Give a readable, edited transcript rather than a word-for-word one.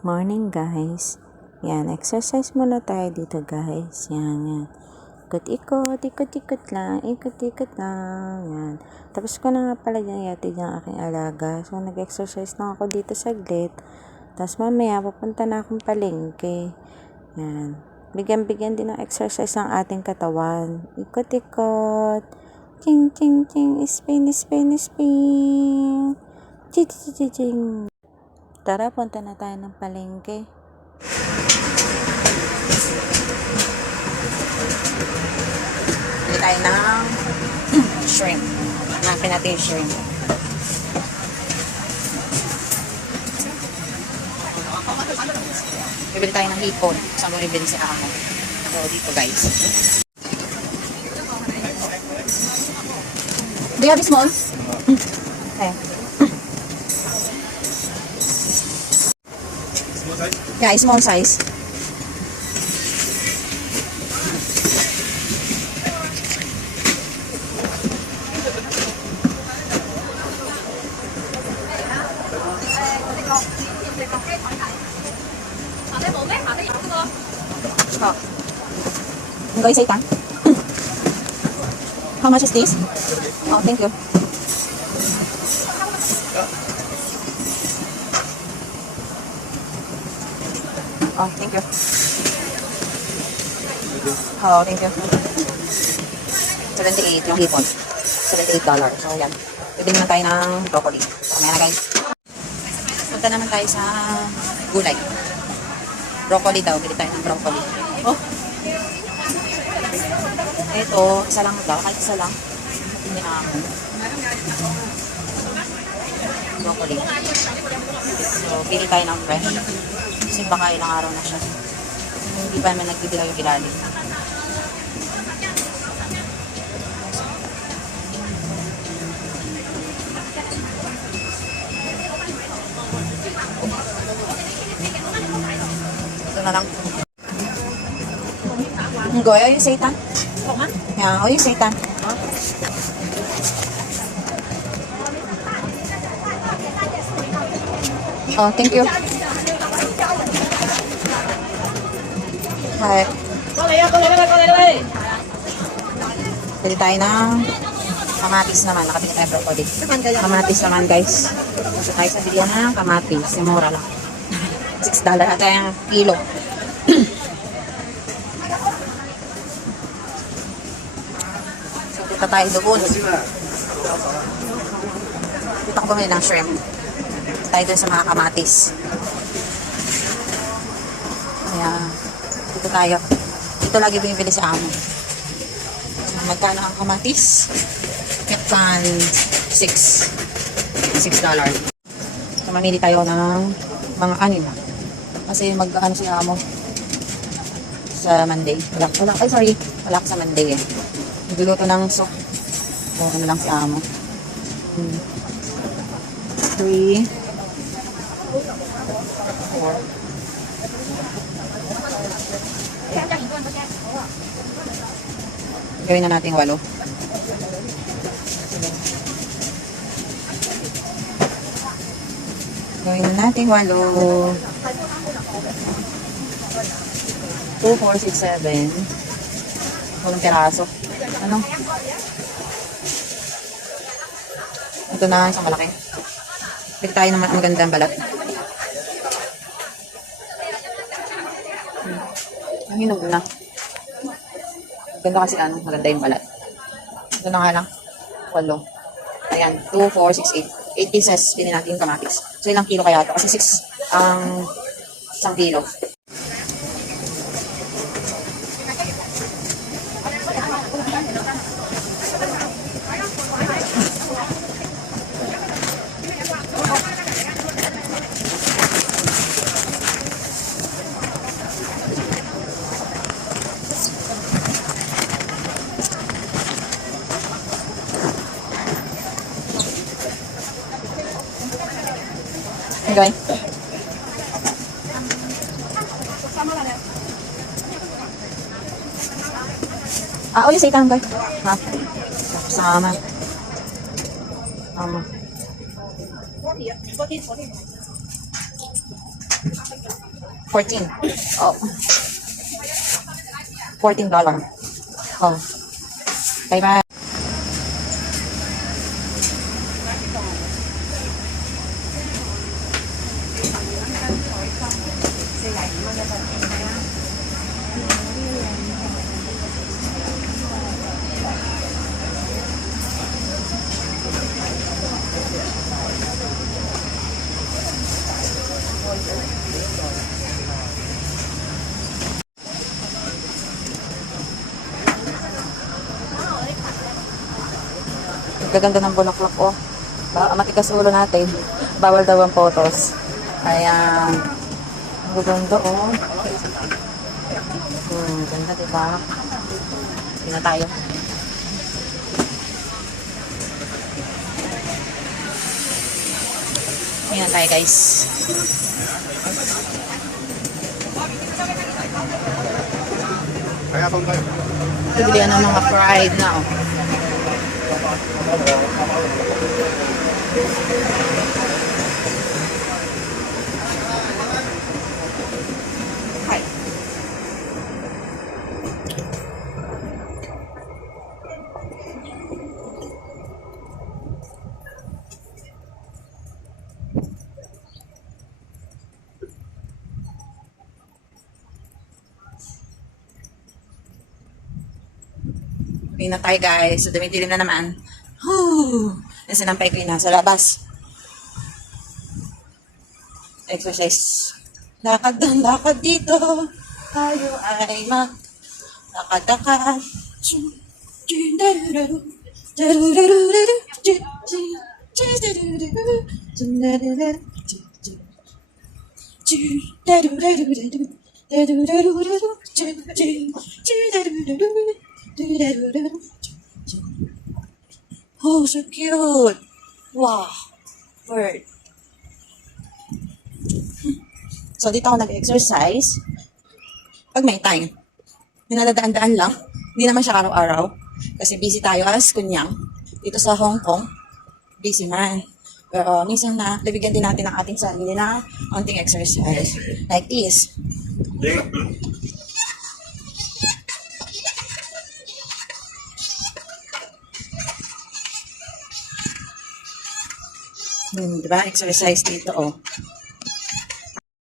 Morning guys. Yan, exercise muna tayo dito guys. Yan. Ikot-ikot, ikot-ikot lang, ikot-ikot lang. Yan. Tapos ko na nga pala yung yatid ng aking alaga. So, nag-exercise na ako dito saglit. Tapos mamaya, pupunta na akong palengke. Yan. Bigyan-bigyan din ng exercise ang ating katawan. Ikot-ikot. Ching, ching, ching. Spin, spin, spin. Ching, ching, ching, ching. Tara, punta na tayo ng palengke. Bili tayo ng shrimp. Hanapin natin yung shrimp. Bibili tayo ng hipon. Saan mo bibili si Amo? So, dito guys. Do you have small? Okay. Yeah, small size. Oh. I'm going to say thank. How much is this? Oh, thank you. Oh, thank you. Oh, thank you. 78 yung hipon. $78. So, yan. Pwede naman tayo ng broccoli. Kamaya na, guys. Punta naman tayo sa gulay. Broccoli daw. Bili tayo ng broccoli. Oh. Ito, isa lang daw. Kahit isa lang. Hindi na ako. Broccoli. So, pili tayo ng fresh. Kasi baka ilang araw na siya. Hindi pa naman nagdidilaw yung ilalim. Ito na lang. Ngoy, oh yung seitan? Yeah, oh yung seitan. Oh, thank you. Hi. Pili tayo ng kamatis naman. Nakapili tayo broccoli. Kamatis naman guys. Gusto tayo sa bilihan ng kamatis. Mura lang. $6 ata yung kilo. So, dito tayo doon. Dito ko bumili ng shrimp. Tayo doon sa mga kamatis. Ayan. Dito tayo. Dito lagi bumibili si Amo. Magkano ang kamatis? Ketpan $6. So, mamili tayo ng mga anim. Kasi mag-ano si Amo sa Monday. Wala ko sa Monday eh. Nagluluto ng soup. So, ano lang si Amo. 3 4 Gawin na natin 8. Gawin na natin 8. 2, 4, 6, 7. Walang piraso. Ano? Ito na isang malaki. Pili tayo ng magandang balat. Ang hinog na. Ganda kasi maganda yung balat. Ito na nga lang. 8. Ayan, 2, 4, 6, 8. 8 pieces, pili natin yung kamatis. So, ilang kilo kaya ito? Kasi 6 ang 1 kilo. Okay. Oh, yung seitan, guys. Ha? Sama. Tama. 14. Oh. $14. Oh. Bye-bye. Gaganda ng bulaklak, oh. Baka matikas ulo natin. Bawal daw ang photos. Ayan. Ang gaganda, oh. Ganda, diba? Hindi na tayo. Ayan na tayo, guys. Kaya taon tayo. Bibilihan ng mga pride na, oh. Hi. Okay na tayo, guys. So, dumidilim na naman. Yung sinampay ko yun nasa labas. Exercise. Lakad ng lakad dito. Tayo ay lakad-lakad. Oh, so cute. Wow. Bird. So, dito ako nag-exercise. Pag may time. Ninadaan-daan lang. Hindi naman siya araw-araw. Kasi busy tayo as kunyang. Dito sa Hong Kong. Busy man. Pero minsan na, nabigyan din natin ang ating sarili na onting exercise. Like this. Diba? Exercise dito, oh.